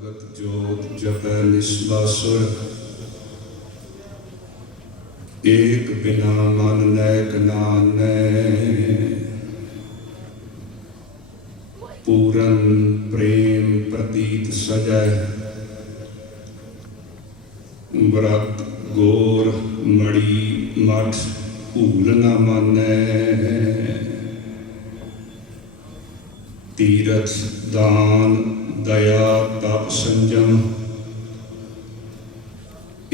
भगत जोत जपै निस्वासुर, एक बिना मन नैक नानै। पूरन प्रेम प्रतीत सजै, व्रत गोर मणि मठ भूल न मानै। तीरथ दान दया तप संजम,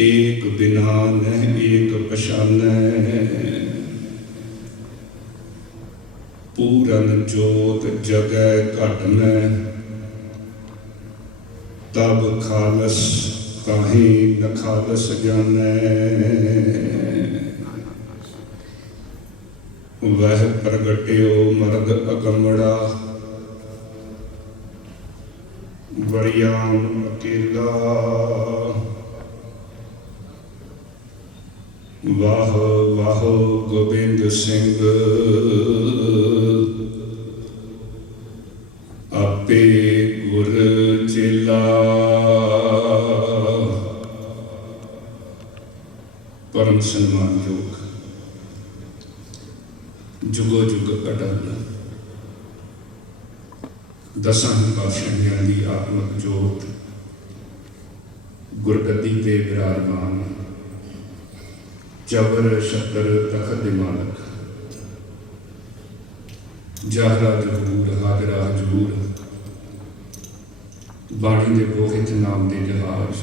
एक बिना न एक पछानै। पूरन जोत जगै घट में, तब खालस काहीं न खालस जानै। वह प्रगट्यो मर्द अगमड़ा, बड़ियाम अकेला। वाह वाह गोबिंद सिंह, आपे गुर चेला। परम सन्मान योग जुगो जुग अटल दसां पातशाहियां दी आत्मक जोत गुरगद्दी ते विराजमान जबर छतर तखत दे मालक जाहरा जहूर हाजरा हजूर बाणी दे बोहित नाम दे जहाज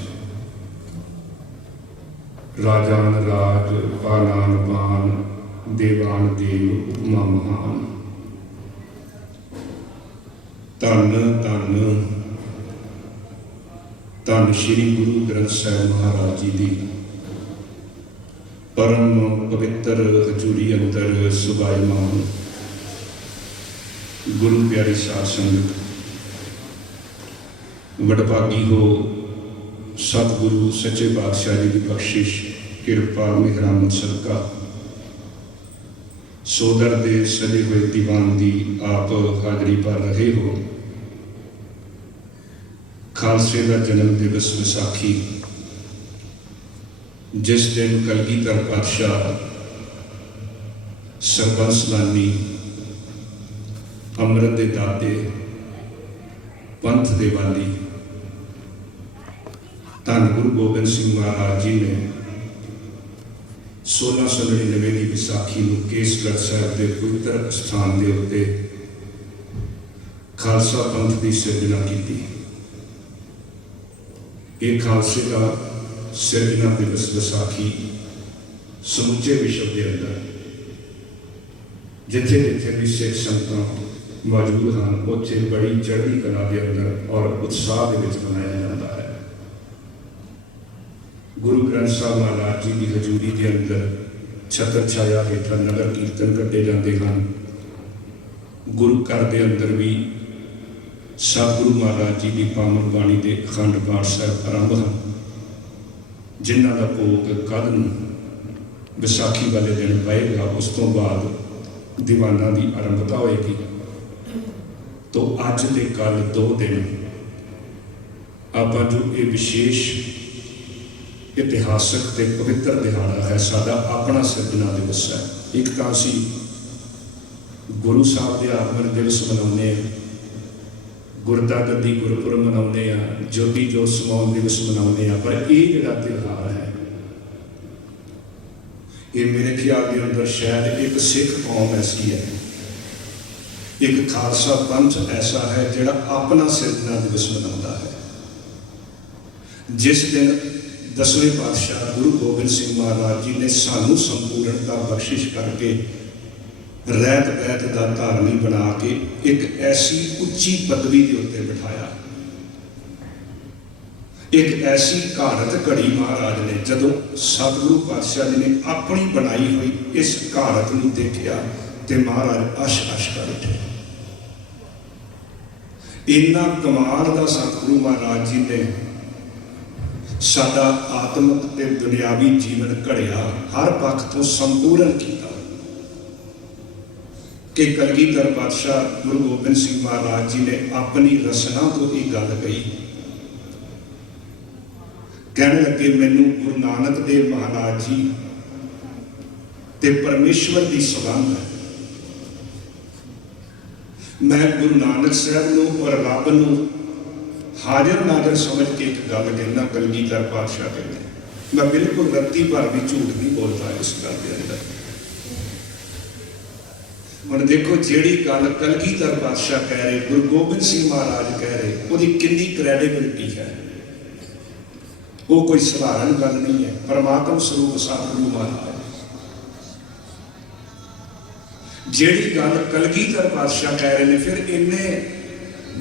राजान राज पानान पान देवान देव उपमा महान। धन धन धन श्री गुरु ग्रंथ साहिब महाराज जी की परम पवित्र हजूरी अंदर सुभाईमान गुरु प्यारी साध संगत। वडभागी हो सतगुरु सच्चे पातशाह जी की बख्शिश कृपा मेहरान सदका सोदर दे सजे हुए दीवान की आप हाजरी पर रहे हो। खालसे का जन्म दिवस विसाखी, जिस दिन कलगीधर पातशाह सरबंस लानी अमृत दे दाते पंथ दे वाली धन गुरु गोबिंद सिंह महाराज जी ने 1699 की विसाखी में केसगढ़ साहब के पवित्र स्थान के उत्ते खालसा पंथ की सिरजना की। ये खालसे का सिरजना दिवस विसाखी समुचे विश्व के अंदर जिथे जिथे भी सिख संगत मौजूद हैं उत्थे बड़ी चढ़ती कला के अंदर और उत्साह के विच मनाया जाता है। गुरु ग्रंथ साहब महाराज जी की हजूरी के अंदर छत्र छाया हेठा नगर कीर्तन कटे जाते हैं। गुरु घर के अंदर भी सतगुरु महाराज जी की पावन बाणी के अखंड पाठ साहिब आरंभ हैं, जिन्हों का भोग कल विसाखी वाले दिन पएगा। उस तो बाद दीवाना की आरंभता होएगी। तो अज के कल 2 दिन आप जो ये विशेष इतिहासक ते पवित्र दिहाड़ा है, साडा अपना सिरजना दिवस है। एक तो असी गुरु साहब के आगमन दिवस मनाने, गुरदा गद्दी गुरपुरब मनाने, ज्योति जोत समाउन दिवस मनाने, पर ये जिहड़ा त्यौहार है ये मेरे ख्याल के अंदर शायद एक सिख कौम ऐसी है, एक खालसा पंथ ऐसा है जिहड़ा अपना सिरजना दिवस मनाता है। जिस दिन 10वें पातशाह गुरु गोबिंद सिंह महाराज जी ने सानू संपूर्णता बख्शिश करके रैत बैत का धारनी बना के एक ऐसी उच्ची पदवी के उत्ते बिठाया, एक ऐसी घारत घड़ी महाराज ने जदों सतगुरु पातशाह जी ने अपनी बनाई हुई इस घारत को देखा तो महाराज अश अश कर उठे। इन्ना कमाल का सतगुरु महाराज जी ने साडा आत्मक ते दुनियावी जीवन घड़िया हर पक्ष तो संपूर्ण किया कि कलगीधर पातशाह गुरु गोबिंद सिंह महाराज जी ने अपनी रसना तो ये गल कही कहने लगे मैनू गुरु नानक देव महाराज जी ते परमेश्वर की सौगंध है, मैं गुरु नानक साहब नूं और रब नूं हाजिर नाजर समझ के एक गल कहना। कलगीधर पातशाह कहते मैं बिल्कुल रत्ती भर भी झूठ नहीं बोलता इस गल के अंदर। हुण देखो जिहड़ी गल कलगीधर पातशाह कह रहे, गुरु गोबिंद सिंह महाराज कह रहे, उसकी कितनी क्रैडिबिलिटी है। वो कोई साधारण गल नहीं है। परमात्म स्वरूप सतगुरु महाराज जिहड़ी गल कलगीधर पातशाह कह रहे हैं, फिर इन्हें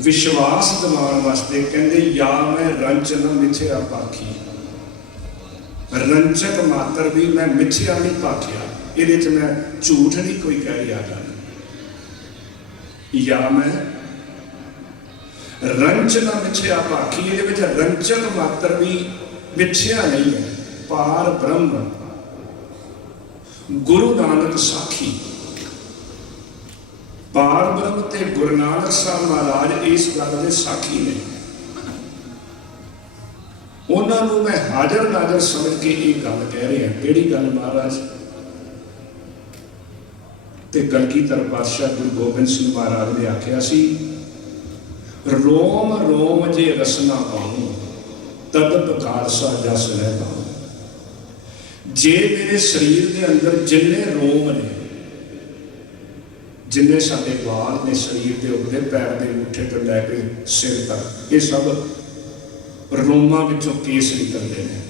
विश्वास दिलाने वास्ते कहते या मैं रंच न मिथ्या पाखी, रंचक मात्र भी मैं मिथ्या नहीं पाखिया, ये मैं झूठ नहीं कोई कह रहा गल। या मैं रंच न मिथ्या पाखी, ये रंचक मात्र भी मिथ्या नहीं है। पार ब्रह्म गुरु नानक साखी, पार ब्रह्म ते गुरु नानक साहब महाराज इस गल के साखी ने। उन्होंने मैं हाजर नाजर समझ के ये गल कह रहा। केड़ी गल महाराज? ते कलगीधर पातशाह गुरु गोबिंद सिंह महाराज ने आख्या सी, रोम रोम जे रसना पाऊं तदत खालसा जस रह पाऊं। जे मेरे शरीर के अंदर जिन्ने रोम ने, जिन्ने साडे वाल ने शरीर के उत्ते, पैर के अंगूठे तो लैके सिर तक, ये सब रोमां विचों केस निकलते हैं।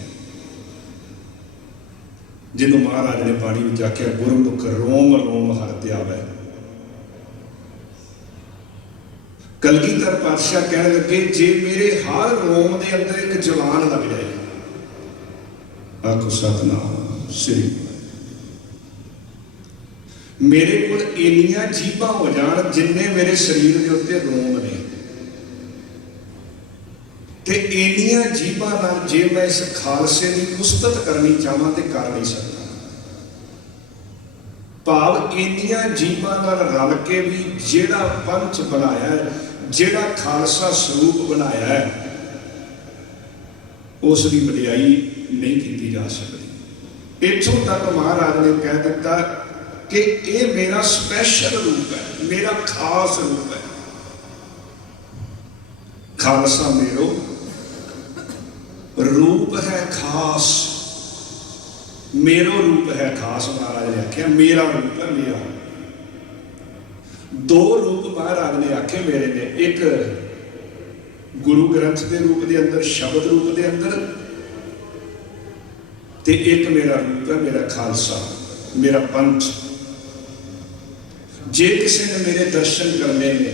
जिन्हों महाराज ने बाणी में आख्या गुरमुख रोम रोम हर त्यावै। कलगीधर पातशाह कहने लगे जे मेरे हर रोम के अंदर एक जवान लग जाए, आखो सतनाम श्री, मेरे को इन्नियां जीभा हो जान जिन्ने मेरे शरीर के उत्ते रोम ने, ते इन्नियां जीभा नाल जे मैं इस खालसे की उस्तत करनी चाहां ते कर नहीं सकता। भाव इन्नियां जीभा नाल रल के भी जेड़ा पंथ बनाया है, जेड़ा खालसा स्वरूप बनाया है, उसकी वडियाई नहीं की जा सकती। इत्थों तक महाराज ने कह दिता कि ये मेरा स्पैशल रूप है, मेरा खास रूप है। खालसा मेरो रूप है खास, मेरो रूप है खास। महाराज ने आख्या मेरा रूप है मेरा। दो रूप महाराज ने आखे मेरे ने, एक गुरु ग्रंथ के रूप के अंदर, शब्द रूप के अंदर, ते एक मेरा रूप है मेरा खालसा, मेरा पंथ। जे किसी ने मेरे दर्शन करने ने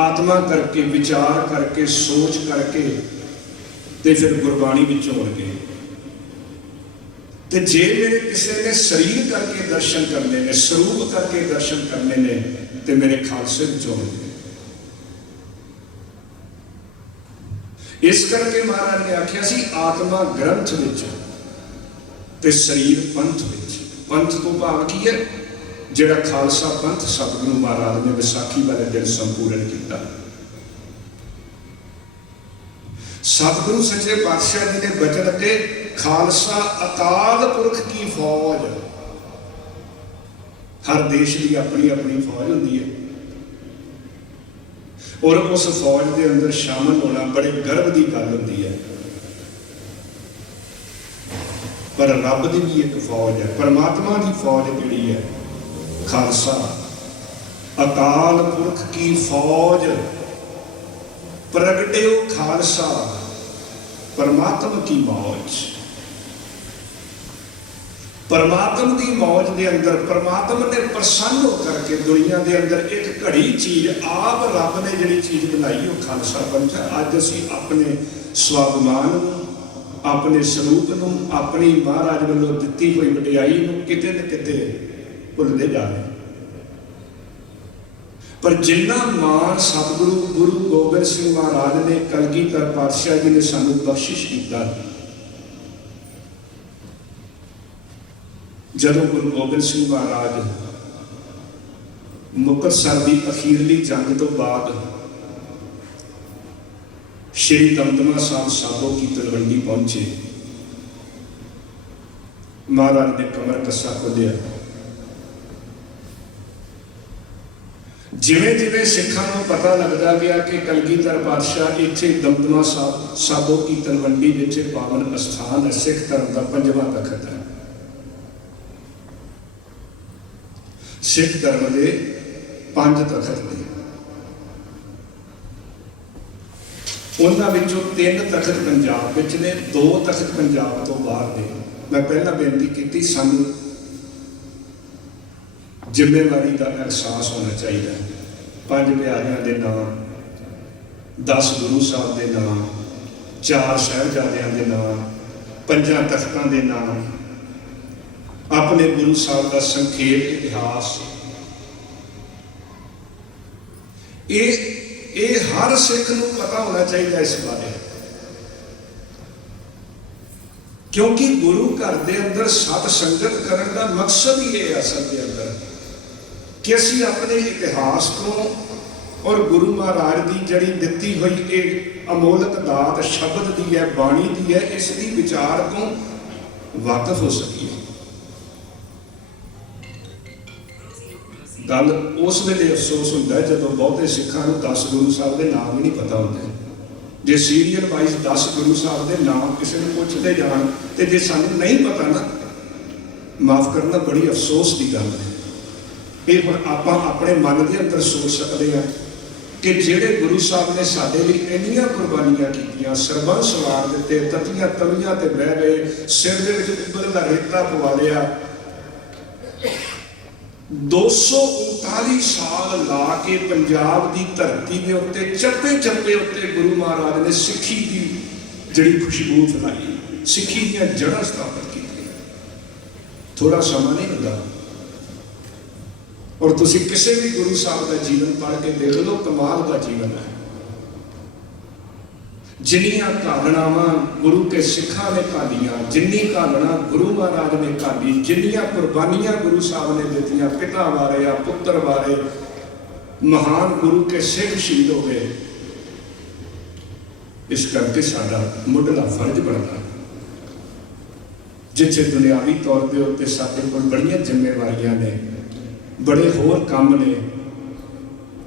आत्मा करके, विचार करके, सोच करके, ते फिर गुरबाणी विच होणगे। ते जे मेरे किसी ने शरीर करके दर्शन करने ने, स्वरूप करके दर्शन करने ने, ते मेरे खालसे विच होणगे। इस करके महाराज ने आख्या सी आत्मा ग्रंथ विच ते शरीर पंथ विच। पंथ तो भाव की है? जिहड़ा खालसा पंथ सतगुरु महाराज ने विसाखी वाले दिन संपूर्ण किया। सतगुरु सच्चे पातशाह जी ने बचन के खालसा अकाल पुरख की फौज, हर देश की अपनी अपनी फौज होती है, और उस फौज के अंदर शामिल होना बड़े गर्व की गल होती है। पर रब की भी एक फौज है, परमात्मा की फौज जी है खालसा, अकाल पुरख की फौज। प्रगट्यो खालसा परमात्मा की मौज। परमात्मा की मौज के अंदर परमात्मा ने प्रसन्न होकर के दुनिया के अंदर एक घड़ी चीज आप रब ने जी चीज बनाई वो खालसा पंथ है। अज असी अपने स्वाभिमान, अपने स्वरूप नूं, अपनी महाराज वालों दिती हुई वडियाई नूं किते न किते भुलते जा रहे। पर जिन्ना मान सतगुरु गुरु गोबिंद सिंह महाराज ने, कलगीधर पातशाह जी ने सानू बख्शिश किया। जदों गुरु गोबिंद सिंह महाराज मुक्तसर की अखीरली जंग तो बाद श्री दमदमा साहब साबो की तलवंडी पहुंचे, महाराज ने कमर कस्सा खोलिया। जिवें जिवें सिखां नूं पता लगता गया कि कलगीधर पातशाह इत्थे दमदमा साहब साबो की तलवंडी जिथे पावन अस्थान है, सिख धर्म का 5वां तखत है। सिख धर्म के 5 तखत ने, उन्हां विचों 3 तखत पंजाब विच ने, 2 तखत पंजाब तो बाहर ने। मैं पहला बेनती की सानू जिम्मेवारी का एहसास होना चाहिए। 5 प्यारियां के नाम, 10 गुरु साहब के नाम, 4 साहिबजादियां के नाम, 5 तख्तां के नाम, अपने गुरु साहब का संखेप इतिहास, ये हर सिख नूं पता होना चाहिए इस बारे। क्योंकि गुरु घर के अंदर सत संगत करने का मकसद ही है असल के अंदर कि असी अपने इतिहास को और गुरु महाराज की जड़ी दिती हुई एक अमोलक दात शब्द की है, बाणी की है, इसकी विचार को वाकफ हो सकिए। गल उस वेले अफसोस होता है जब बहुते सिखां नूं 10 गुरु साहब के नाम भी नहीं पता होंगे। जे सीरीयल वाइज 10 गुरु साहब के नाम किसी ने पूछते जान तो जे सानू नहीं पता ना, माफ करना बड़ी अफसोस की गल है। ये हुण आपां अपने मन के अंदर सोच सकते हैं कि जिहड़े गुरु साहब ने साडे लई इन्नियां कुर्बानियां कीतियां, सरबंस वार दिते, ततियां तवियां ते बह गए, सिर दे विच उबलदा रेता पवा लिया, 239 साल ला के पंजाब की धरती के उत्ते चप्पे चप्पे उत्ते गुरु महाराज ने सिक्खी की जड़ी खुशबू फैलाई, सिक्खी दी जड़ां स्थापित की। थोड़ा समा नहीं होता। और तुसी किसी भी गुरु साहब का जीवन पढ़ के देख लो, कमाल का जीवन है। जिन्नियां घालनावां गुरु के सिखां ने घालियां, जिन्नी घालना गुरु महाराज ने घाली, जिन्नियां कुर्बानियां गुरु साहब ने दित्तियां, पिता वारे या पुत्र वारे, महान गुरु के सिख शहीद हो गए। इस करके साडा मुढ़ला फर्ज बनता जिथे दुनियावी तौर पर उत्ते साडे कोल बड़ियां जिम्मेवारियां ने, बड़े होर काम ने,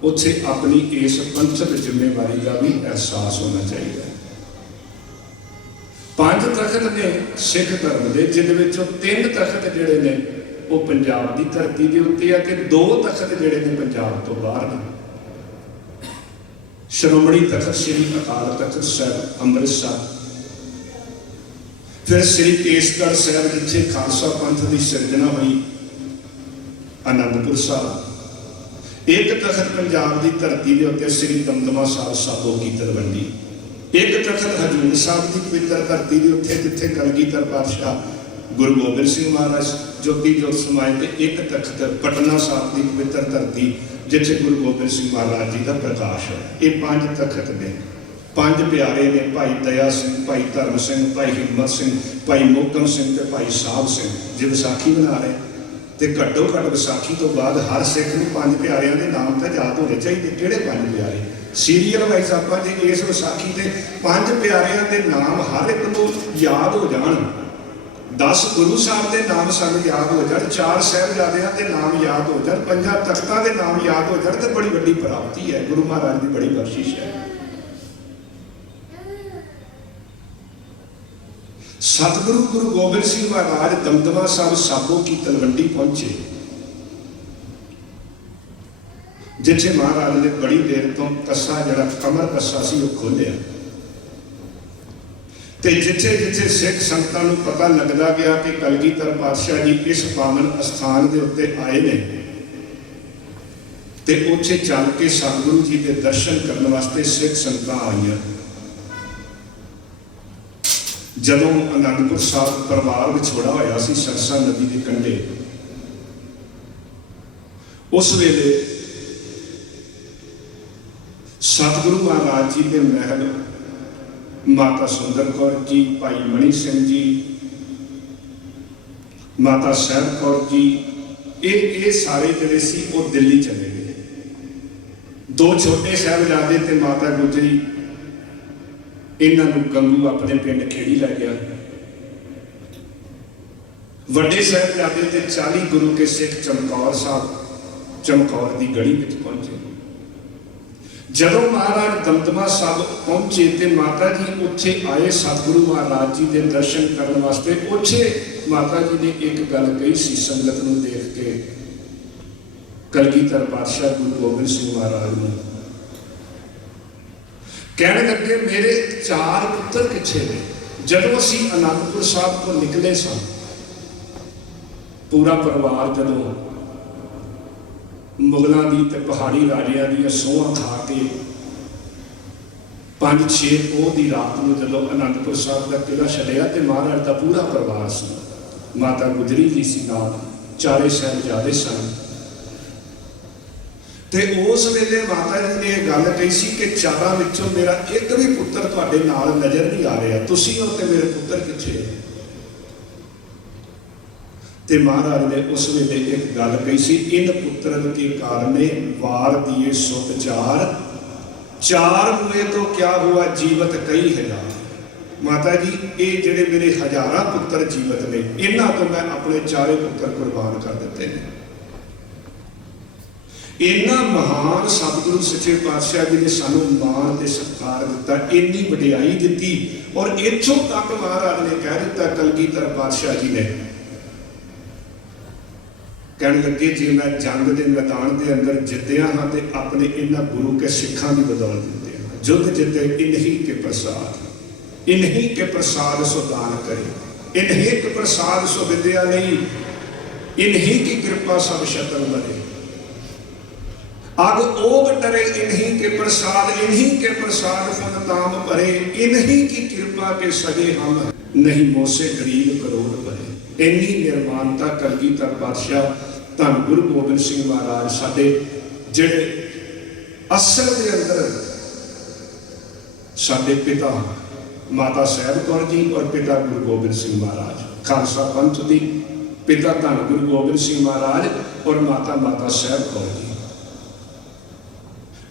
उत्थे अपनी इस पंथक जिम्मेवारी का भी एहसास होना चाहिए। 5 तखत ने सिख धर्म के, जिहदे 3 तखत जिहड़े ने वो पंजाब की धरती के उत्ते है कि 2 तखत जिहड़े ने पंजाब तो बाहर ने। श्रोमणी तखत श्री अकाल तखत साहिब अमृतसर, फिर श्री केसगढ़ साहिब जिथे खालसा पंथ की सिरजना हुई आनंदपुर साहब, एक तखत पंजाब की धरती के उत्ते श्री दमदमा साहब साबो की तलवंडी, एक तखत हजूर साहब की पवित्र धरती के उत्ते जिथे कलगीधर पातशाह गुरु गोबिंद सिंह महाराज ज्योति जोत समाए, एक तखत पटना साहब की पवित्र धरती जिथे गुरु गोबिंद सिंह महाराज जी का प्रकाश है। ये 5 तखत ने, 5 प्यारे ने, भाई दया सिंह, भाई धर्म सिंह, भाई हिम्मत सिंह, भाई मोहकम सिंह ते भाई साहब सिंह। जे विसाखी मना रहे तो घट्टो घट्ट विसाखी तो बाद हर सिख को 5 प्यारिਆਂ के नाम तो याद होने चाहिए। किहड़े 5 प्यारे? सीरीयल वाइज आप जो इस विसाखी के 5 प्यारिਆਂ के नाम हर एक को याद हो जान, 10 गुरु साहब के नाम सानू याद हो जाए, 4 साहिबजादियां के नाम याद हो जाए, 5 तख्तां के नाम याद हो जाए, तो बड़ी वड्डी प्राप्ति है, गुरु महाराज की बड़ी बख्शिश है। सतगुरु गुरु गोबिंद सिंह महाराज दमदमा साहब साबो की तलवंडी पहुंचे, जिथे महाराज ने बड़ी देर तो कस्सा जरा कमर कस्सा सी खोलिया, ते जिथे जिथे सिख संगतां नूं पता लगता गया कि कलगीधर पातशाह जी इस पावन अस्थान के उत्ते आए ने, ते उत्थे चल के सतगुरु जी के दर्शन करने वास्ते सिख संगतां आईयां। जदों आनंदपुर साहब परिवार विछोड़ा होया सी सरसा नदी के कंढे, उस वेले सतगुरु महाराज जी के महल माता सुंदर कौर जी, भाई मणि सिंह जी, माता सहब कौर जी, ये सारे जिहड़े सी वो दिल्ली चले गए। 2 छोटे साहिबजादे ते माता गुजरी, इन्हों गंगू अपने पिंड खेड़ी लै गया। ਵੱਡੇ ਸਾਹਿਬਜ਼ਾਦੇ ਤੇ 40 ਗੁਰੂ के सिख चमकौर साहब चमकौर की गढ़ी में पहुंचे। जदों महाराज दमदमा साहब पहुंचे तो माता जी उत्थे आए सतगुरु महाराज जी के दर्शन करने वास्ते। उत्थे माता जी ने एक गल कही सी संगत नूं देख के, कलगीधर पातशाह गुरु गोबिंद सिंह महाराज ने कहने लगे, मेरे 4 पुत्र किथे ने? जदों असीं आनंदपुर साहब को निकले सन, पूरा परिवार जदों मुगलों की ते पहाड़ी राजियां दी सोहां खा के 5-6 पोह की रात में जदों आनंदपुर साहब का किला छड्डिया तो महाराज का पूरा परिवार सी, माता गुजरी जी सी नाल, 4 साहिबजादे सन। ते उस वेले माता जी ने गल कही सी कि 4 विचों मेरा एक भी पुत्र तुहाडे नाल नज़र नहीं आ रहा, तुसीं हो ते मेरे पुत्र किथे? ते महाराज ने उस वेले एक गल कही सी, इन पुत्रन के कारणे वार दिए सुत 4 हुए तो क्या हुआ जीवत कई हजार। माता जी ये जिहड़े मेरे 1000 पुत्र जीवत ने, इन्हां तो मैं अपने 4 पुत्र कुर्बान कर दिते हैं। इन्ना महान सतगुरु सच्चे पातशाह जी ने सानू मान ते सत्कार दिता, इन्नी वडियाई दिती, और इत्थों तक महाराज ने कह दिता, कलगीधर पातशाह जी ने कहने लगे, जी मैं जंग के मैदान के अंदर जितया हाँ तो अपने इन्होंने गुरु के सिखा की बदौलत जितया हाँ। युद्ध जिते इन्हीं के प्रसाद, इन्हीं के प्रसाद सो दान करे, इन्हीं के प्रसाद सो विद्या नहीं, इन्हीं की कृपा सब शतन बने। अग ओग डरे इन्हीं के प्रसाद, इन्हीं के प्रसाद फन नाम भरे, इन्हीं की कृपा के सगे हम नहीं मोसे गरीब करोड़ भरे। इन्नी निर्माणता कलगीधर पातशाह धन गुरु गोबिंद सिंह महाराज साडे जिहड़े असल के अंदर साडे पिता माता साहिब कौर जी और पिता गुरु गोबिंद सिंह महाराज खालसा पंथ दी, पिता धन गुरु गोबिंद सिंह महाराज और माता साहिब कौर जी।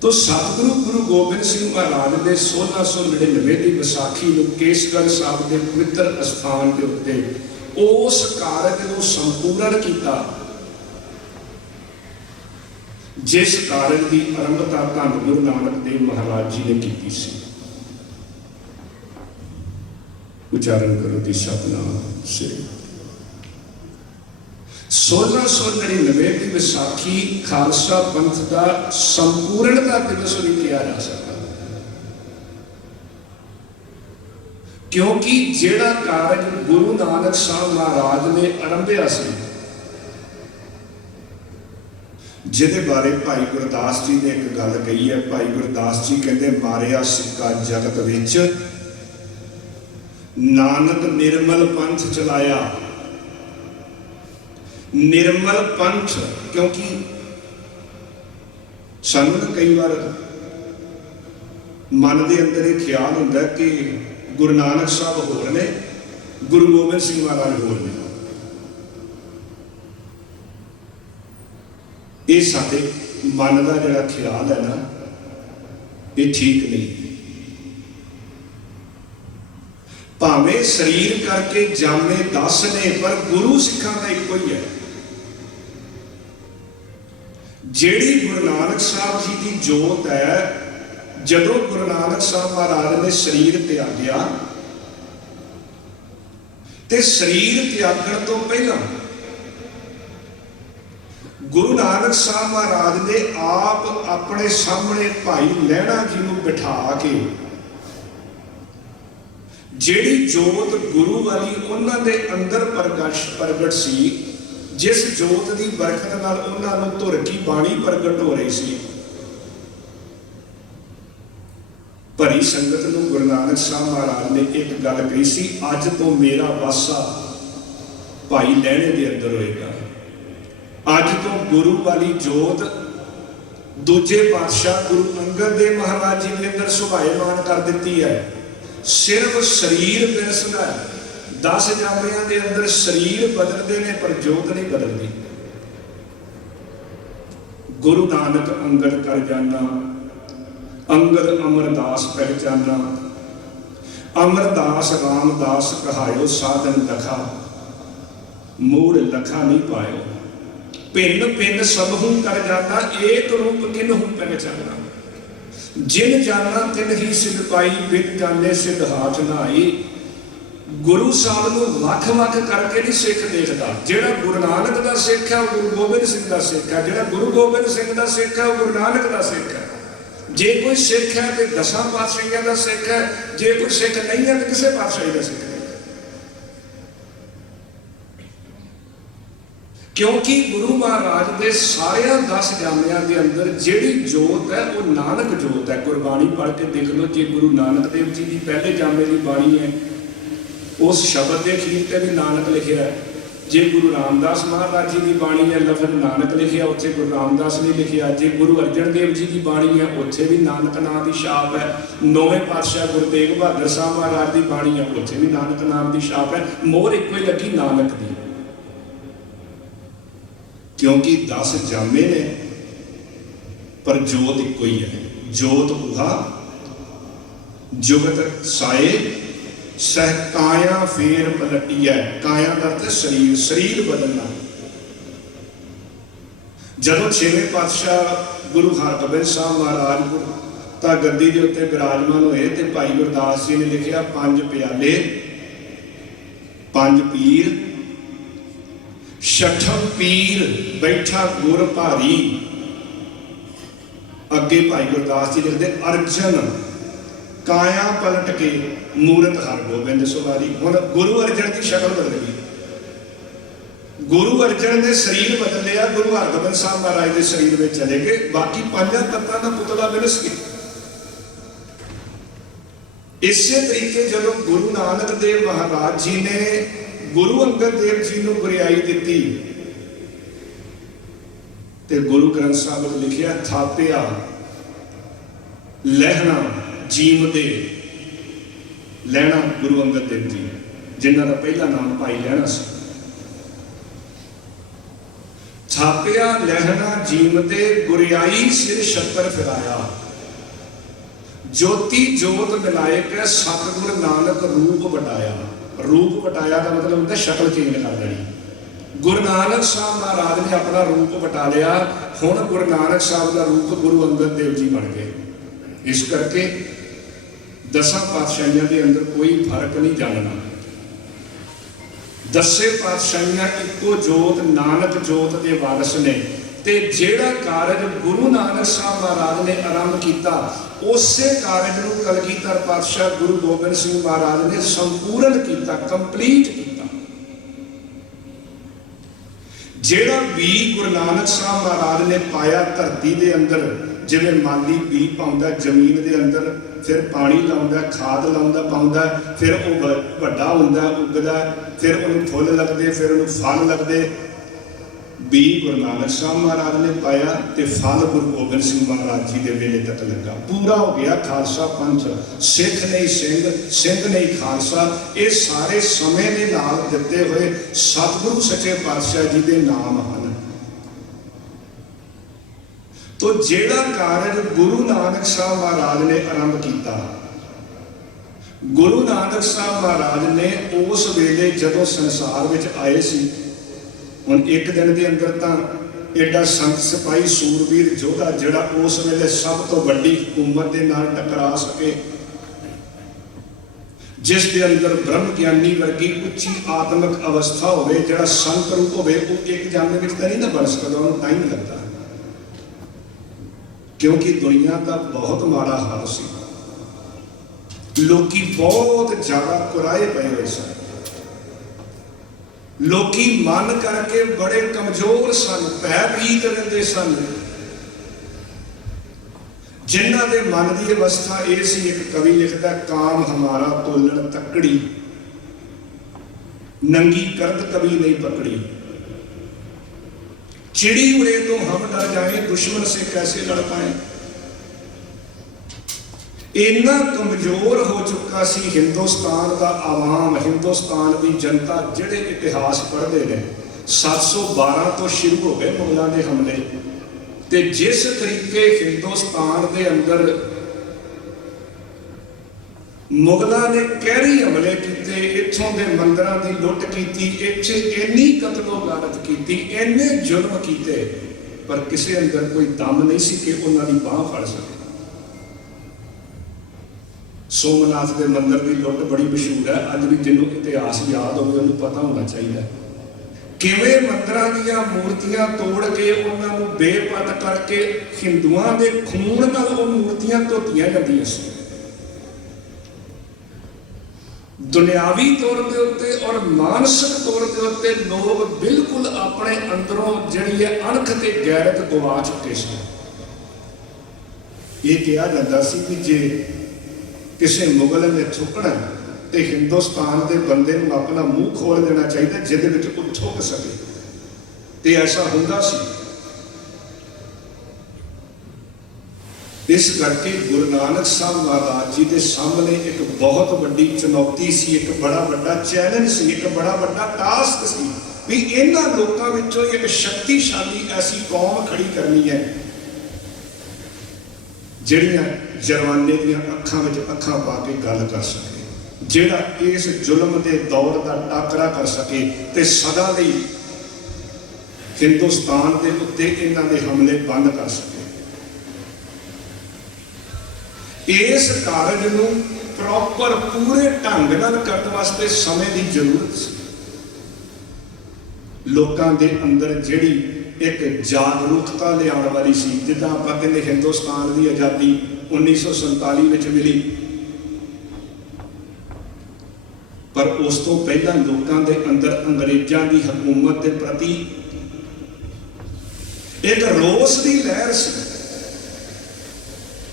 तो सतगुरु गुरु गोबिंद सिंह महाराज ने 1699 की विसाखी को केसगढ़ साहब के पवित्र स्थान के उत्ते उस कारज को संपूर्ण किया जिस कारज की आरंभता धन गुरु नानक देव महाराज जी ने की सी। उच्चारण करो दी सतनाम से। 1699 की विसाखी खालसा पंथ का संपूर्णता दिवस नहीं किया जा सकता, क्योंकि जेड़ा कारज गुरु नानक साहब महाराज ने आरंभिया सी, जिहदे बारे भाई गुरदास जी ने एक गल कही है। भाई गुरदास जी कहते, मारिया सिक्का जगत विच नानक निर्मल पंथ चलाया। निर्मल पंथ, क्योंकि सानू ना कई बार मन के अंदर ये ख्याल होंदा कि गुरु नानक साहब होर ने, गुरु गोबिंद सिंह महाराज होर ने। ये साडे मन का जिहड़ा ख्याल है ना, ये ठीक नहीं। भावें शरीर करके जामे 10 ने, पर गुरु सिखां दा इक्को ही है। जिहड़ी गुरु नानक साहब जी की जोत है, जदों गुरु नानक साहब महाराज ने शरीर त्यागया, ते शरीर त्यागण तो पहला गुरु नानक साहब महाराज ने आप अपने सामने भाई लहणा जी को बिठा के जिहड़ी जोत गुरु वाली उन्हां दे अंदर प्रगट सी, जिस जोत की बरकत नाल उन्हां नूं धुर की बाणी प्रगट हो रही सी, भरी संगत नूं गुरु नानक साहब महाराज ने एक गल कही सी, अज तो मेरा वासा भाई लहणे दे अंदर होएगा। अज तो गुरु वाली जोत दूजे पातशाह गुरु अंगद देव महाराज जी के अंदर सुभायमान कर दी है। सिर्फ शरीर विरसदा है, 10 जामियां के अंदर शरीर बदलते हैं पर जोत नहीं बदलती। गुरु नानक अंगद कर जाना, अंगद अमरदास पहचाना, अमरदास रामदास कहायो साधन दखा, मूड़ लखा नहीं पायो, भिन्न भिन्न सबहू कर जाना, एक रूप किन्हू पहचाना। जिन जाना तिन ही सिद्ध पाई, बिन जाने सिद्ध हाथ ना आई। गुरु साहब नूं वख वख करके नहीं सिख देखता। जिहड़ा गुरु नानक दा सिख है गुरु गोबिंद सिंह दा सिख है, जिहड़ा गुरु गोबिंद सिंह दा सिख है गुरु नानक दा सिख है। जे कोई सिख है तो 10 पातशाहियां दा सिख है, जे कोई सिख नहीं है तो किसी पातशाही दा सिख है। क्योंकि गुरु महाराज के सारे 10 जामियां के अंदर जिहड़ी जोत है वो नानक जोत है। गुरबाणी पढ़ के देख लो, जे गुरु नानक देव जी की पहले जामे की बाणी है, उस शब्द के अखीर से भी नानक लिखा है। जे गुरु रामदास महाराज जी की बाणी है, लफज नानक लिखा, उत्थे गुरु रामदास ने लिखा। जे गुरु अर्जन देव जी की बाणी है, उत्थे भी नानक नाम की छाप है। 9वें पातशाह गुरु तेग बहादुर साहब महाराज की बाणी है, उत्थे भी नानक नाम की छाप है। मोहर एको ही लगी नानक की, क्योंकि 10 जामे ने पर जोत एको ही है। जोत उहा जुगत साए सह काया फेर पलटिया। काया का अर्थ शरीर, शरीर बदलना। जदों 6वें पातशाह गुरु हरगोबिंद साहब महाराज तां गद्दी के उत्ते विराजमान होए ते भाई गुरदास जी ने लिखिया 5 प्याले 5 पीर, 6ठम पीर बैठा गुर भारी। अगे भाई गुरदास जी लिखते अर्जन काया पलट के मूरत हरगोबिंद सवारी। हुण गुरु अर्जन की शक्ल बदल गई, गुरु अर्जन ने शरीर बदल लिया, गुरु हरगोबिंद साहब महाराज के शरीर में चले गए। बाकी 5 तत्तां का पुतला विलस गया। इसे तरीके जब गुरु नानक देव महाराज जी ने गुरु अंगद देव जी को गुरियाई दी ते गुरु ग्रंथ साहब ने लिखिया थापिया लहना जीव दे। लहना गुरु अंगद देव जी जिन्हों का पहला नाम भाई लहना से। थापिया लहना जीव दे गुरियाई सिर छत्र फिराया। ज्योति जोत मिलायक सतगुर नानक रूप वटाया। रूप वटाया का मतलब होता है शक्ल चेंज कर देनी। गुरु नानक साहब महाराज ने अपना रूप वटा लिया। हुण गुरु नानक साहब का रूप गुरु अंगद देव जी बन गए। इस करके 10 पातशाहियों के अंदर कोई फर्क नहीं जानना। 10 पातशाहियां इको जोत नानक जोत के वारस ने। ते जेड़ा कारज गुरु नानक साहब महाराज ने आरंभ किया, उसे कारज नूं कलगीधर पातशाह गुरु गोबिंद सिंह महाराज ने संपूर्ण किया, कंप्लीट किया। जेड़ा बी गुरु नानक साहब महाराज ने पाया धरती के अंदर, जिवें माली बी पाउंदा जमीन के अंदर, फिर पानी लाउंदा, खाद लाउंदा पाउंदा, फिर वो वड्डा हुंदा उगदा, फिर उन्हें फुल लगते, फिर उन्हें फल लगते। बी गुरु नानक साहब महाराज ने पाया तो फल गुरु गोबिंद सिंह महाराज जी के वेले तक लगा। पूरा हो गया खालसा पंथ। सिख नहीं सिंह, सिंह नहीं खालसा। ये सारे समय के नाल दिते हुए सतगुरु सच्चे पातशाह जी के नाम हैं। तो जेड़ा कारज गुरु नानक साहब महाराज ने आरंभ किया, गुरु नानक साहब महाराज ने उस वेले जदों संसार में आए सी, हुण एक दिन के अंदर तो एडा संत सिपाही सूरवीर योधा जिहड़ा उस वेले सब तो वड्डी हुकूमत के नाल टकरा सके, जिस दे अंदर ब्रह्म ज्ञानी वर्गी उच्ची आत्मक अवस्था होवे, जिहड़ा संत रूप होवे, वो एक जामे विच तां नहीं ना बन सकदा, उहनूं टाइम लगता। क्योंकि दुनिया का बहुत माड़ा हाल सी, लोकी बहुत ज्यादा कुराए पे हुए सन, लोकी मन करके बड़े कमजोर सन, भै भीत रहिंदे सन। जिन्हां दे मन की अवस्था ये सी, एक कवि लिखता काम हमारा तोलन तकड़ी, नंगी करद कभी नहीं पकड़ी, चिड़ी उड़े तो हम डर जाए, दुश्मन से कैसे लड़ पाए। इन्ना कमजोर हो चुका सी हिंदुस्तान का आवाम, हिंदुस्तान की जनता। जिहड़े इतिहास पढ़ते हैं, 712 तो शुरू हो गए मुगलों के हमले, ते जिस तरीके हिंदुस्तान के अंदर ਮੁਗਲਾਂ ਨੇ ਕਹਿਰੀ ਹਮਲੇ ਕੀਤੇ, ਇੱਥੋਂ ਦੇ ਮੰਦਰਾਂ ਦੀ ਲੁੱਟ ਕੀਤੀ, ਇੱਥੇ ਇੰਨੀ ਕਤਲੋ ਗਾਰਤ ਕੀਤੀ, ਇੰਨੇ ਜ਼ੁਲਮ ਕੀਤੇ, ਪਰ ਕਿਸੇ ਅੰਦਰ ਕੋਈ ਦਮ ਨਹੀਂ ਸੀ ਕਿ ਉਹਨਾਂ ਦੀ ਬਾਂਹ ਫੜ ਸਕੇ। ਸੋਮਨਾਥ ਦੇ ਮੰਦਰ ਦੀ ਲੁੱਟ ਬੜੀ ਮਸ਼ਹੂਰ ਹੈ, ਅੱਜ ਵੀ ਜਿਹਨੂੰ ਇਤਿਹਾਸ ਯਾਦ ਹੋਵੇ ਉਹਨੂੰ ਪਤਾ ਹੋਣਾ ਚਾਹੀਦਾ ਕਿਵੇਂ ਮੰਦਰਾਂ ਦੀਆਂ ਮੂਰਤੀਆਂ ਤੋੜ ਕੇ ਉਹਨਾਂ ਨੂੰ ਬੇਪਤ ਕਰਕੇ ਹਿੰਦੂਆਂ ਦੇ ਖੂਨ ਨਾਲ ਉਹ ਮੂਰਤੀਆਂ ਧੋਤੀਆਂ ਜਾਂਦੀਆਂ ਸੀ। ਦੁਨਿਆਵੀ ਤੌਰ ਦੇ ਉੱਤੇ ਔਰ ਮਾਨਸਿਕ ਤੌਰ ਦੇ ਉੱਤੇ ਲੋਕ ਬਿਲਕੁਲ ਆਪਣੇ ਅੰਦਰੋਂ ਜਿਹੜੀ ਹੈ ਅਣਖ ਤੇ ਗੈਰਤ ਗਵਾ ਚੁੱਕੇ ਸੀ। ਇਹ ਕਿਹਾ ਜਾਂਦਾ ਸੀ ਕਿ ਜੇ ਕਿਸੇ ਮੁਗਲ ਨੇ ਥੁੱਕਣਾ ਤੇ ਹਿੰਦੁਸਤਾਨ ਦੇ ਬੰਦੇ ਨੂੰ ਆਪਣਾ ਮੂੰਹ ਖੋਲ ਦੇਣਾ ਚਾਹੀਦਾ ਜਿਹਦੇ ਵਿੱਚ ਉਹ ਥੁੱਕ ਸਕੇ, ਤੇ ਐਸਾ ਹੁੰਦਾ ਸੀ। ਇਸ ਕਰਕੇ ਗੁਰੂ ਨਾਨਕ ਸਾਹਿਬ ਮਹਾਰਾਜ ਜੀ ਦੇ ਸਾਹਮਣੇ ਇੱਕ ਬਹੁਤ ਵੱਡੀ ਚੁਣੌਤੀ ਸੀ, ਇੱਕ ਬੜਾ ਵੱਡਾ ਚੈਲੰਜ ਸੀ, ਇੱਕ ਬੜਾ ਵੱਡਾ ਟਾਸਕ ਸੀ ਵੀ ਇਹਨਾਂ ਲੋਕਾਂ ਵਿੱਚੋਂ ਇੱਕ ਸ਼ਕਤੀਸ਼ਾਲੀ ਐਸੀ ਕੌਮ ਖੜੀ ਕਰਨੀ ਹੈ ਜਿਹੜੀਆਂ ਜਰਵਾਨੇ ਦੀਆਂ ਅੱਖਾਂ ਵਿੱਚ ਅੱਖਾਂ ਪਾ ਕੇ ਗੱਲ ਕਰ ਸਕੇ, ਜਿਹੜਾ ਇਸ ਜ਼ੁਲਮ ਦੇ ਦੌਰ ਦਾ ਟਾਕਰਾ ਕਰ ਸਕੇ ਤੇ ਸਦਾ ਲਈ ਹਿੰਦੁਸਤਾਨ ਦੇ ਉੱਤੇ ਇਹਨਾਂ ਦੇ ਹਮਲੇ ਬੰਦ ਕਰ ਸਕੇ। ਇਸ ਕਾਰਜ ਨੂੰ ਪ੍ਰੋਪਰ ਪੂਰੇ ਢੰਗ ਨਾਲ ਕਰਨ ਵਾਸਤੇ ਸਮੇਂ ਦੀ ਜ਼ਰੂਰਤ ਸੀ। ਲੋਕਾਂ ਦੇ ਅੰਦਰ ਜਿਹੜੀ ਇੱਕ ਜਾਗਰੂਕਤਾ ਲਿਆਉਣ ਵਾਲੀ ਸੀ, ਜਿੱਦਾਂ ਆਪਾਂ ਕਹਿੰਦੇ ਹਿੰਦੁਸਤਾਨ ਦੀ ਆਜ਼ਾਦੀ 1947 ਵਿੱਚ ਮਿਲੀ, ਪਰ ਉਸ ਤੋਂ ਪਹਿਲਾਂ ਲੋਕਾਂ ਦੇ ਅੰਦਰ ਅੰਗਰੇਜ਼ਾਂ ਦੀ ਹਕੂਮਤ ਦੇ ਪ੍ਰਤੀ ਇੱਕ ਰੋਸ ਦੀ ਲਹਿਰ ਸੀ,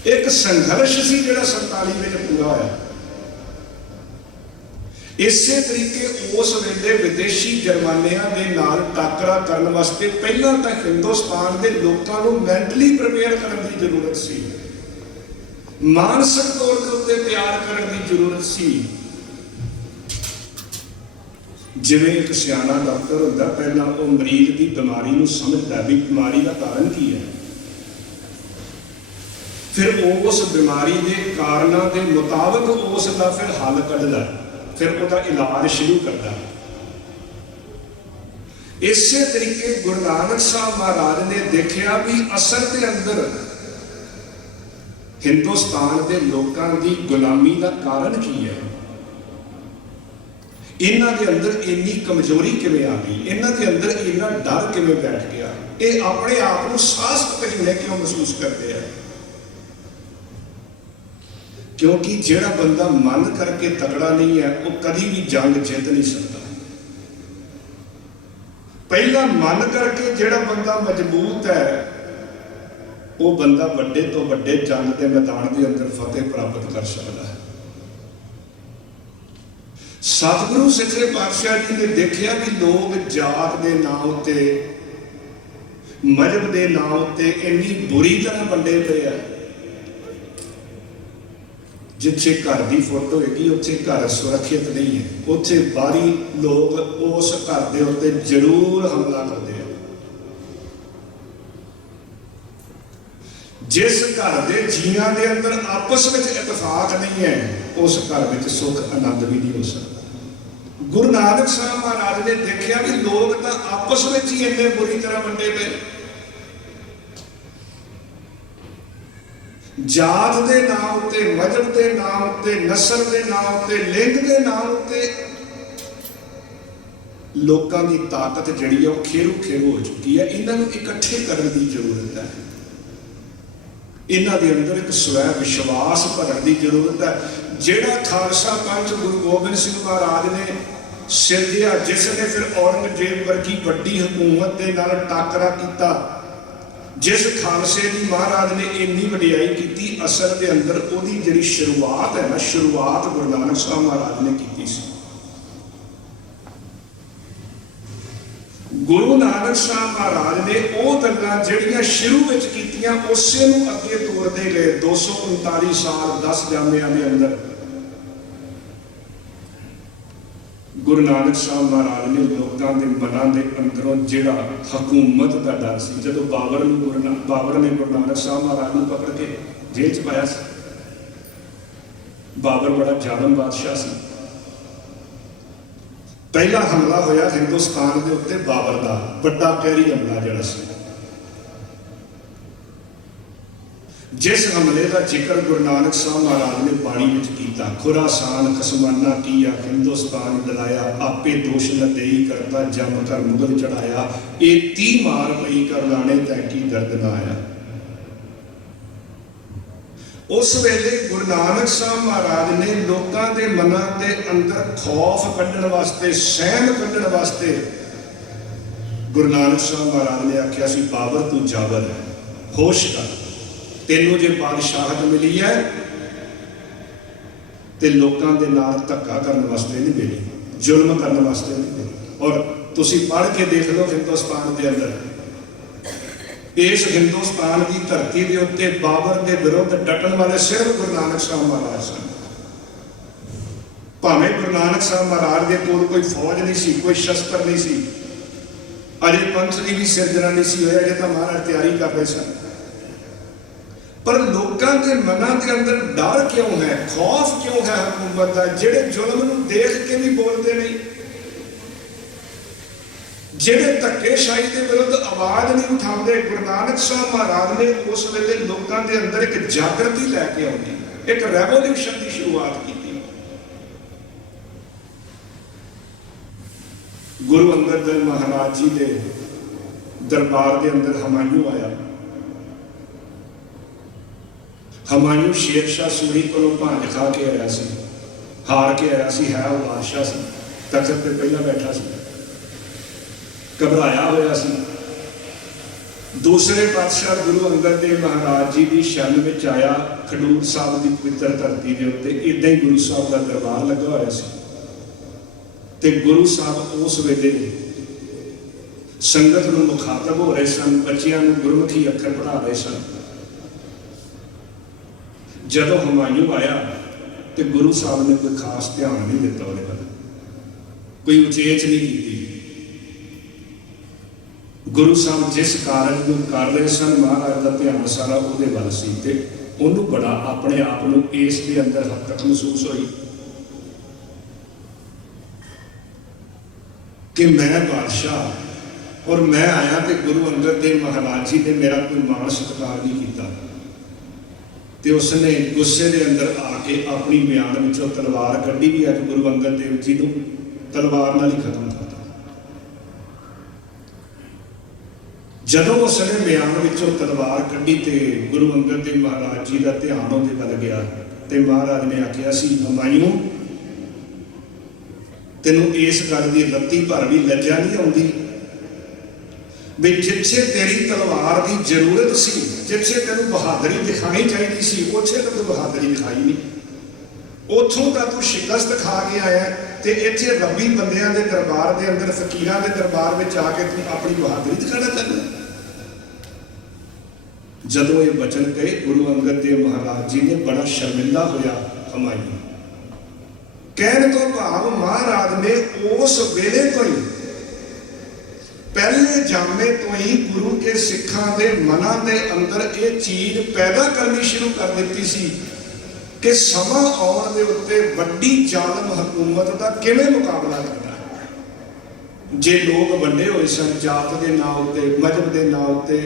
ਇੱਕ ਸੰਘਰਸ਼ ਸੀ ਜਿਹੜਾ 47 ਵਿੱਚ ਪੂਰਾ ਹੋਇਆ। ਇਸੇ ਤਰੀਕੇ ਉਸ ਵੇਲੇ ਵਿਦੇਸ਼ੀ ਜਰਮਾਨਿਆਂ ਦੇ ਨਾਲ ਟਾਕਰਾ ਕਰਨ ਵਾਸਤੇ ਪਹਿਲਾਂ ਤਾਂ ਹਿੰਦੁਸਤਾਨ ਦੇ ਲੋਕਾਂ ਨੂੰ ਮੈਂਟਲੀ ਪ੍ਰਿਪੇਅਰ ਕਰਨ ਦੀ ਜ਼ਰੂਰਤ ਸੀ, ਮਾਨਸਿਕ ਤੌਰ ਦੇ ਉੱਤੇ ਤਿਆਰ ਕਰਨ ਦੀ ਜ਼ਰੂਰਤ ਸੀ। ਜਿਵੇਂ ਇੱਕ ਸਿਆਣਾ ਡਾਕਟਰ ਹੁੰਦਾ, ਪਹਿਲਾਂ ਉਹ ਮਰੀਜ਼ ਦੀ ਬਿਮਾਰੀ ਨੂੰ ਸਮਝਦਾ ਵੀ ਬਿਮਾਰੀ ਦਾ ਕਾਰਨ ਕੀ ਹੈ, ਫਿਰ ਉਸ ਬਿਮਾਰੀ ਦੇ ਕਾਰਨਾਂ ਦੇ ਮੁਤਾਬਕ ਉਸ ਦਾ ਫਿਰ ਹੱਲ ਕੱਢਦਾ, ਫਿਰ ਉਹਦਾ ਇਲਾਜ ਸ਼ੁਰੂ ਕਰਦਾ। ਇਸੇ ਤਰੀਕੇ ਗੁਰੂ ਨਾਨਕ ਸਾਹਿਬ ਮਹਾਰਾਜ ਨੇ ਦੇਖਿਆ ਵੀ ਅਸਲ ਦੇ ਅੰਦਰ ਹਿੰਦੁਸਤਾਨ ਦੇ ਲੋਕਾਂ ਦੀ ਗੁਲਾਮੀ ਦਾ ਕਾਰਨ ਕੀ ਹੈ, ਇਹਨਾਂ ਦੇ ਅੰਦਰ ਇੰਨੀ ਕਮਜ਼ੋਰੀ ਕਿਵੇਂ ਆ ਗਈ, ਇਹਨਾਂ ਦੇ ਅੰਦਰ ਇੰਨਾ ਡਰ ਕਿਵੇਂ ਬੈਠ ਗਿਆ, ਇਹ ਆਪਣੇ ਆਪ ਨੂੰ ਸਾਸਤ ਕਹੀਨੇ ਕਿਉਂ ਮਹਿਸੂਸ ਕਰਦੇ ਆ। ਕਿਉਂਕਿ ਜਿਹੜਾ ਬੰਦਾ ਮਨ ਕਰਕੇ ਤਕੜਾ ਨਹੀਂ ਹੈ ਉਹ ਕਦੀ ਵੀ ਜੰਗ ਜਿੱਤ ਨਹੀਂ ਸਕਦਾ। ਪਹਿਲਾਂ ਮਨ ਕਰਕੇ ਜਿਹੜਾ ਬੰਦਾ ਮਜ਼ਬੂਤ ਹੈ ਉਹ ਬੰਦਾ ਵੱਡੇ ਤੋਂ ਵੱਡੇ ਜੰਗ ਦੇ ਮੈਦਾਨ ਦੇ ਅੰਦਰ ਫਤਿਹ ਪ੍ਰਾਪਤ ਕਰ ਸਕਦਾ ਹੈ। ਸਤਿਗੁਰੂ ਸੱਚੇ ਪਾਤਸ਼ਾਹ ਜੀ ਨੇ ਦੇਖਿਆ ਵੀ ਲੋਕ ਜਾਤ ਦੇ ਨਾਂ ਉੱਤੇ, ਮਜ਼ਹਬ ਦੇ ਨਾਂ ਉੱਤੇ ਇੰਨੀ ਬੁਰੀ ਤਰ੍ਹਾਂ ਵੰਡੇ ਪਏ ਆ। ਜਿੱਥੇ ਘਰ ਦੀ ਫੋਟੋ ਹੈਗੀ ਉੱਥੇ ਘਰ ਸੁਰੱਖਿਅਤ ਨਹੀਂ ਹੈ, ਉੱਥੇ ਬਾਹਰੀ ਲੋਕ ਉਸ ਘਰ ਦੇ ਉੱਤੇ ਜ਼ਰੂਰ ਹਮਲਾ ਕਰਦੇ ਆ। ਜਿਸ ਘਰ ਦੇ ਜੀਆਂ ਦੇ ਅੰਦਰ ਆਪਸ ਵਿੱਚ ਇਤਫਾਕ ਨਹੀਂ ਹੈ ਉਸ ਘਰ ਵਿੱਚ ਸੁੱਖ ਆਨੰਦ ਵੀ ਨਹੀਂ ਹੋ ਸਕਦਾ। ਗੁਰੂ ਨਾਨਕ ਸਾਹਿਬ ਮਹਾਰਾਜ ਨੇ ਦੇਖਿਆ ਵੀ ਲੋਕ ਤਾਂ ਆਪਸ ਵਿੱਚ ਹੀ ਇੰਨੇ ਬੁਰੀ ਤਰ੍ਹਾਂ ਵੰਡੇ ਪਏ, ਜਾਤ ਦੇ ਨਾਂ ਉੱਤੇ, ਮਜ਼ਹਬ ਦੇ ਨਾਂ ਉੱਤੇ, ਨਸਲ ਦੇ ਨਾਂ ਉੱਤੇ, ਲਿੰਗ ਦੇ ਨਾਂ ਉੱਤੇ ਲੋਕਾਂ ਦੀ ਤਾਕਤ ਜਿਹੜੀ ਹੈ ਉਹ ਖੇਰੂ ਖੇਰੂ ਹੋ ਚੁੱਕੀ ਹੈ। ਇਹਨਾਂ ਨੂੰ ਇਕੱਠੇ ਕਰਨ ਦੀ ਜ਼ਰੂਰਤ ਹੈ, ਇਹਨਾਂ ਦੇ ਅੰਦਰ ਇੱਕ ਸਵੈ ਵਿਸ਼ਵਾਸ ਭਰਨ ਦੀ ਜ਼ਰੂਰਤ ਹੈ। ਜਿਹੜਾ ਖਾਲਸਾ ਪੰਥ ਗੁਰੂ ਗੋਬਿੰਦ ਸਿੰਘ ਮਹਾਰਾਜ ਨੇ ਸਿਰਜਿਆ, ਜਿਸ ਨੇ ਫਿਰ ਔਰੰਗਜ਼ੇਬ ਵਰਗੀ ਵੱਡੀ ਹਕੂਮਤ ਦੇ ਨਾਲ ਟਾਕਰਾ ਕੀਤਾ, ਜਿਸ ਖਾਲਸੇ ਦੀ ਮਹਾਰਾਜ ਨੇ ਇੰਨੀ ਵਡਿਆਈ ਕੀਤੀ, ਅਸਲ ਦੇ ਅੰਦਰ ਉਹਦੀ ਜਿਹੜੀ ਸ਼ੁਰੂਆਤ ਹੈ ਨਾ, ਸ਼ੁਰੂਆਤ ਗੁਰੂ ਨਾਨਕ ਸਾਹਿਬ ਮਹਾਰਾਜ ਨੇ ਕੀਤੀ ਸੀ। ਗੁਰੂ ਨਾਨਕ ਸਾਹਿਬ ਮਹਾਰਾਜ ਨੇ ਉਹ ਗੱਲਾਂ ਜਿਹੜੀਆਂ ਸ਼ੁਰੂ ਵਿੱਚ ਕੀਤੀਆਂ ਉਸੇ ਨੂੰ ਅੱਗੇ ਤੋਰਦੇ ਗਏ। 239 ਸਾਲ 10 ਜਾਮਿਆਂ ਦੇ ਅੰਦਰ ਗੁਰੂ ਨਾਨਕ ਸਾਹਿਬ ਮਹਾਰਾਜ ਨੇ ਲੋਕਾਂ ਦੇ ਮਨਾਂ ਦੇ ਅੰਦਰੋਂ ਜਿਹੜਾ ਹਕੂਮਤ ਦਾ ਡਰ ਸੀ, ਜਦੋਂ ਬਾਬਰ ਨੇ ਗੁਰੂ ਨਾਨਕ ਸਾਹਿਬ ਮਹਾਰਾਜ ਨੂੰ ਪਕੜ ਕੇ ਜੇਲ੍ਹ 'ਚ ਪਾਇਆ ਸੀ, बाबर बड़ा जालिम बादशाह सी। पहला हमला होया हिंदुस्तान के उत्ते बाबर का बड़ा कैरी हमला जिहड़ा सी। जिस हमले का जिक्र गुरु नानक साहब महाराज ने बाणी में किया, खुरासान खसमाना किया, हिंदुस्तान डलाया, आपे दोष न देई करता, जम कर मुगल चढ़ाया, ये 30 मार पई कर लाने तैकी दर्द न आया। उस वेले गुरु नानक साहब महाराज ने लोगों के मनां दे अंदर खौफ कढ़ण वास्ते, सहम कढ़ण वास्ते गुरु नानक साहब महाराज ने आख्या सी, बाबर तू जाबर है, होश कर, तेनों जे बादशाहत मिली है तो लोगों के नाल धक्का करने वास्ते नहीं मिली, जुल्म करने वास्ते नहीं मिली। और तुसी पढ़ के देख लो हिंदुस्तान के अंदर, इस हिंदुस्तान की धरती के उत्ते बाबर के विरुद्ध डटन वाले सिर्फ गुरु नानक साहब महाराज सन। भावें गुरु नानक साहब महाराज के कोल कोई फौज नहीं सी, कोई शस्त्र नहीं सी, अजे पंथ की भी सिरजना नहीं सी होया, अजे तो महाराज तैयारी कर रहे सन। पर लोगों के मनां के अंदर डर क्यों है, खौफ क्यों है हुकूमत का, जिहड़े जुल्म नूं देख के भी बोलते नहीं, जिहड़े धक्केशाही के विरुद्ध आवाज नहीं उठाते। गुरु नानक साहब महाराज ने उस वेले लोगों के अंदर एक जागृति लैके आउंदी, एक रेवोल्यूशन की शुरुआत की। गुरु अंगद देव महाराज जी के दरबार के अंदर हुमायूं आया। हुमायूं शेरशाह सूरी को भांज खा के आया सी, हार के आया सी, है वो बादशाह सी, तख्त पे पहला बैठा सी, घबराया होया सी। दूसरे पातशाह गुरु अंगद देव महाराज जी की शरण में आया, खडूर साहब की पवित्र धरती के उत्ते इदां ही गुरु साहब का दरबार लगा होया सी। ते गुरु साहब उस वेले संगत नूं मुखातब हो रहे सन, बच्चियां नूं गुरमुखी अखर पढ़ा रहे सन। जदों हुमायूं आया तो गुरु साहब ने कोई खास ध्यान नहीं दिता, उहदे वल कोई उचेच नहीं की। गुरु साहब जिस कारज को कर रहे सन, महाराज का ध्यान सारा उहदे वल सी ते उहनूं बड़ा अपने आप नूं इस दे अंदर हद तक महसूस हुई कि मैं बादशाह और मैं आया तो गुरु अंगद देव महाराज जी ने मेरा कोई मान सत्कार नहीं किया। तो उसने गुस्से के अंदर आके अपनी म्यान विचों तलवार कढ़ी, भी अज गुरु अंगद देव जी को तलवार नाल ही खत्म करता। जदों उसने म्यान विचों तलवार कढ़ी तो गुरु अंगद देव महाराज जी का ध्यान उहदे वल गया तो महाराज ने आख्या सी, हुमायूं तेनों इस गल की रत्ती भर भी लज्जा नहीं आउंदी भी जिथे तेरी तलवार की जरूरत सी, जिथे तेन बहादुरी दिखानी चाहिए सी, उथे तो बहादुरी दिखाई नहीं। उथों का तू शिकस्त खा के आया तो इत्थे रब्बी बंदियां दे दरबार के अंदर, फकीरां दे दरबार में जाके तू अपनी बहादुरी दिखाना चाहता। जदों ये वचन कहे गुरु अंगद देव महाराज जी ने बड़ा शर्मिंदा होया हुमायूं। कहने तो भाव महाराज ने उस वेले तो ही, पहले जामे तो ही गुरु के सिखां दे मनां दे अंदर ये चीज पैदा करनी शुरू कर दी सी कि समा आउण दे उत्ते वड्डी जालम हुकूमत का किवें मुकाबला करना है। जे लोग वड्डे होए सन जात के नाम उत्ते, मजहब के नाम उत्ते,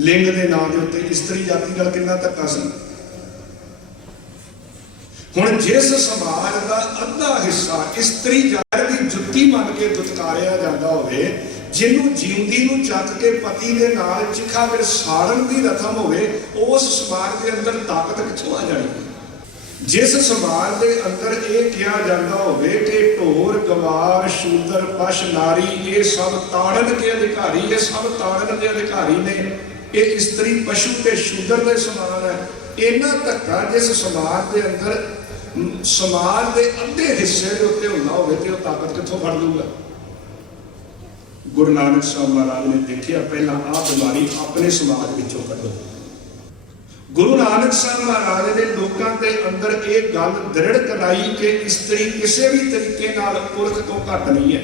लिंग के नाम के उत्ते, इस्तरी जाति नाल किन्ना धक्का सी। हुण जिस समाज का अद्धा हिस्सा इस्तरी जात की जुत्ती मन के दुत्कारिया जाता होवे, जिन्हों जीवदी नूं चक के पति के नाल चिखा के साड़न की रथम होवे, उस समाज के अंदर ताकत कित्थों आ जाएगी। जिस समाज के अंदर ये कहा जाता होवे कि ढोर गवार शूदर पश नारी ये सब ताड़न के अधिकारी, ये सब ताड़न के अधिकारी ने, ये इस्तरी पशु के शूदर के समान है। इन्ना धक्का जिस समाज के अंदर, समाज के अद्धे हिस्से के उत्ते होना होवे ते ओह ताकत कित्थों फड़ लूगा। गुरु नानक साहब महाराज ने देखिया पहला आ बीमारी अपने समाज विचों कढो। गुरु नानक साहब महाराज ने लोगों के अंदर एक गल दृढ़ कराई कि इस्तरी किसी भी तरीके नाल पुरख तो घट नहीं है।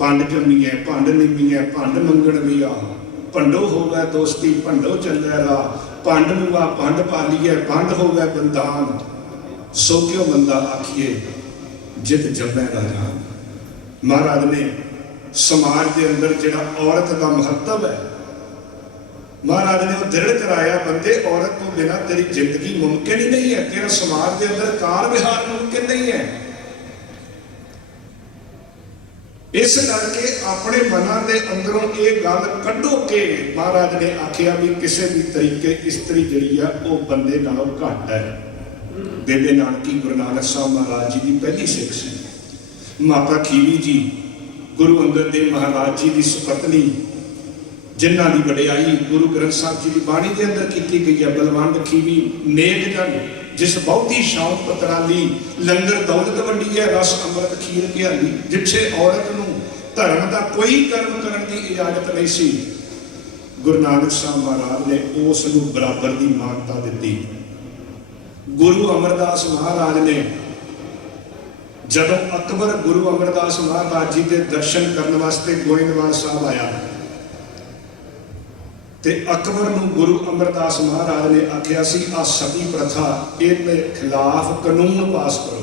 भंड जमी है, भंड निमी है, भंड मंगण भी आ, भंडो होवे दोस्ती, भंडो चले रा, ਭੰਡ ਮੁਆ ਭੰਡ ਪਾਲੀਏ ਭੰਡ ਹੋਵੇ ਬੰਦਾਨ ਸੋ ਕਿਉ ਬੰਦਾ ਆਖੀਏ ਜਿਤ ਜੰਮੈ ਰਾਜਾਨ। महाराज ने समाज के अंदर जिहड़ा औरत का महत्व है महाराज ने वो दृढ़ कराया, बंदे औरत तो बिना तेरी जिंदगी मुमकिन ही नहीं है, तेरा समाज के अंदर कार विहार मुमकिन नहीं है। इस करके अपने मनां दे अंदरों ये गल कड्डो के महाराज ने आखिया भी किसी भी तरीके इस्तरी जिहड़ी आ वो बंदे नालों घट है। बेबे नानकी गुरु नानक साहब महाराज जी की पहली सिख सी। माता खीवी जी गुरु अंगद देव महाराज जी की सुपत्नी, जिन्हां दी वडियाई गुरु ग्रंथ साहब जी की बाणी के अंदर की गई है। बलवंत खीवी नेक जन जिस बहुती शौक पतराली, लंगर दौलत वंडी है रस अमृत खीर घियाली। जिथे औरत नूं धर्म का कोई कर्म करने की इजाजत नहीं सी, गुरु नानक साहब महाराज ने उस नूं बराबर की मानता दी। गुरु अमरदास महाराज ने जदों अकबर गुरु अमरदास महाराज जी के दर्शन करने वास्ते गोइंदवाल साहब आया ते अकबर नूं गुरु अमरदास महाराज ने आख्या सी आ सती प्रथा इहदे खिलाफ कानून पास करो।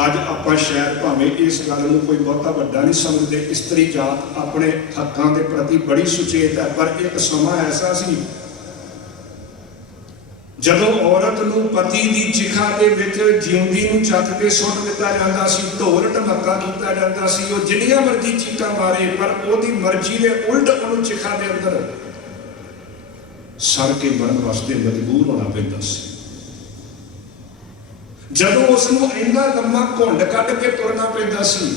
अज आपां शायद भावें इस गल नूं कोई बहुता वड्डा नहीं समझते, इस्तरी जात अपने हकों के प्रति बड़ी सुचेत है, पर एक समा ऐसा सी जदों औरत नूं पति की चिखा के विच जिउंदी नूं चक के सुट दिता जांदा सी, ढोल ढमक्का कीता जांदा सी। वो जिन्नियां मर्जी चीकां मारे पर ओहदी मर्जी दे उल्ट उहनूं चिखा दे अंदर सड़ के मरण वास्ते मजबूर होना पैंदा सी। जदों उसनूं इन्ना लम्मा घुंड कढ के तुरना पैंदा सी,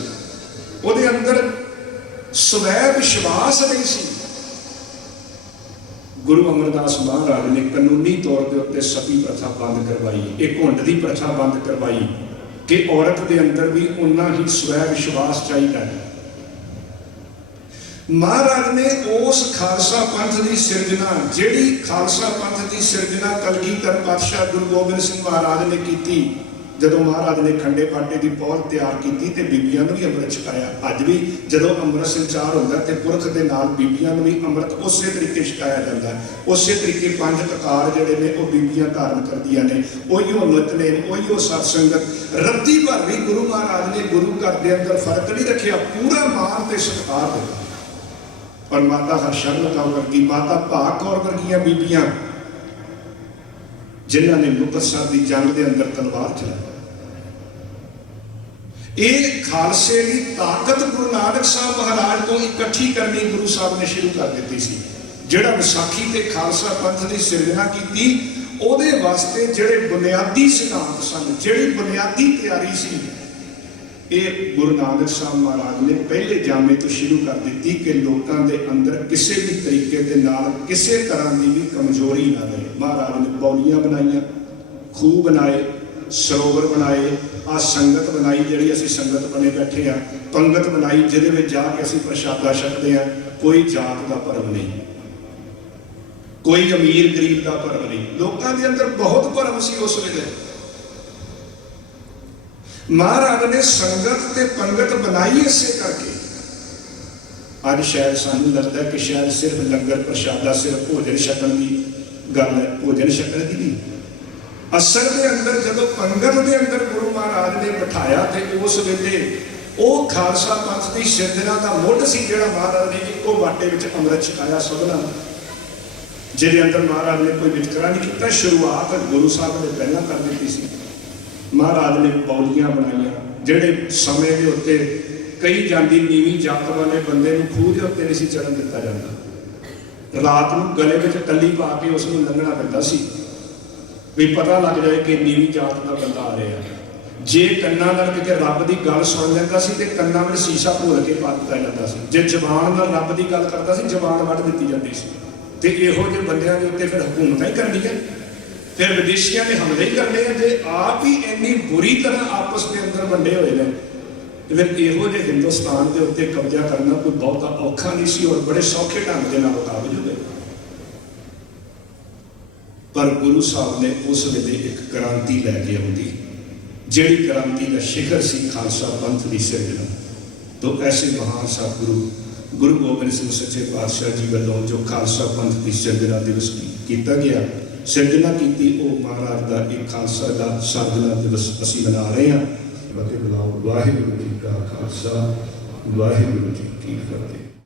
ओहदे अंदर स्वै विश्वास नहीं सी। गुरु अमरदास महाराज ने कानूनी तौर के उत्ते सती प्रथा बंद करवाई, एक घुंड की प्रथा बंद करवाई कि औरत के अंदर भी उन्ना ही स्वै विश्वास चाहिए। महाराज ने उस खालसा पंथ की सिरजना, जिहड़ी खालसा पंथ की सिरजना कलगीधर पातशाह गुरु गोबिंद सिंह महाराज ने की, जदों महाराज ने खंडे पाटे की पौल तैयार की तो बीबियां भी अमृत छकाया। अज भी जदों अमृत संचार होता है तो पुरख के नाल बीबियां भी अमृत उस तरीके छकाया जाता है। उस तरीके 5 ककार जिहड़े ने वो बीबियां धारण करदियां ने, उहिओ नितनेम उहिओ सत्संगत रत्ती भर भी गुरु महाराज ने गुरु घर के अंदर फर्क नहीं रखिया, पूरा मान ते सत्कार दिता। और माता हरशरण कौर वर्गी, माता भाग कौर वर्गियां बीबियां जिन्हां ने मुक्तसर की जंग के अंदर तलवार चलाई। ये खालसे की ताकत गुरु नानक साहब महाराज को इकट्ठी करनी गुरु साहब ने शुरू कर दी सी। जिहड़ा विसाखी ते खालसा पंथ की सिरजना की, उहदे वास्ते जिहड़े बुनियादी सिद्धांत सन, जिहड़ी बुनियादी तैयारी सी, ये गुरु नानक साहब महाराज ने पहले जामे तो शुरू कर दी कि लोगों के अंदर किसी भी तरीके के नाल किसी तरह की भी कमजोरी ना रहे। महाराज ने पौड़ियां बनाई, खूह बनाए, सरोवर बनाए, आ संगत बनाई जिहड़ी असीं संगत बने बैठे हैं, पंगत बनाई जिहदे विच जाके असीं प्रशादा छकदे हैं। कोई जात का भरम नहीं, कोई अमीर गरीब का भरम नहीं, लोगों के अंदर बहुत भरम सी उस वेले। महाराज ने संगत ते पंगत बनाई इसे करके। अज शायद सानू लगता है कि शायद सिर्फ लंगर प्रशादा सिर्फ भोजन छकण की गल है, भोजन छकण की नहीं। असल के अंदर जब पंगत के अंदर गुरु महाराज ने बिठाया तो उस वेले वो खालसा पंथ की सिरजना का मुढ़ सी, जिहड़ा महाराज ने इको बाटे में अमृत छकाया सबना, जिहदे अंदर महाराज ने कोई वितकरा नहीं किया। शुरुआत गुरु साहब ने पहला कर दी सी। महाराज ने पौड़ियां बनाई जिहड़े समय के उत्ते कई जाती नीवी जात वाले बंदे नूं खूह के उत्ते नहीं चढ़न दिता जाता। रात को गले में टल्ली पा के उसनूं लंघना पैंदा सी भी पता लग जाए कि नीवी जात का बंदा आ रहा है। जे कन्ना नाल किते रब की गल सुन लैंदा सी ते कन्ना में शीशा भोल के पा दिता जाता सी। जे जबान नाल रब की गल करता सी जबान वढ़ दी जाती सी। ते इहो जे बंदियां दे उत्ते फिर हुकूमत ही करनी है, फिर विदेशियों ने हमले ही करने हैं। जे आप ही इन्नी बुरी तरह आपस के अंदर वंडे हुए हैं, फिर इहो जे हिंदुस्तान के उत्ते कब्जा करना कोई बहुता औखा नहीं सी और बड़े सौखे ढंग के नाल काबज हो गए। पर गुरु साहब ने उस वेले एक क्रांति लैके आउंदी, जिहड़ी क्रांति का शिखर सी खालसा पंथ की सिरजना। तो ऐसे महान सतगुरु गुरु गोबिंद सिंह सच्चे पातशाह जी वालों जो खालसा पंथ की सिरजना दिवस की ਕੀਤਾ ਗਿਆ, ਸਿਰਜਣਾ ਕੀਤੀ, ਉਹ ਮਹਾਰਾਜ ਦਾ ਇੱਕ ਖਾਲਸਾ ਦਾ ਸਾਜਨਾ ਦਿਵਸ ਅਸੀਂ ਮਨਾ ਰਹੇ ਹਾਂ। ਫਤਿਹ ਬੁਲਾਓ। ਵਾਹਿਗੁਰੂ ਜੀ ਕਾ ਖਾਲਸਾ, ਵਾਹਿਗੁਰੂ ਜੀ ਕੀ ਫਤਿਹ।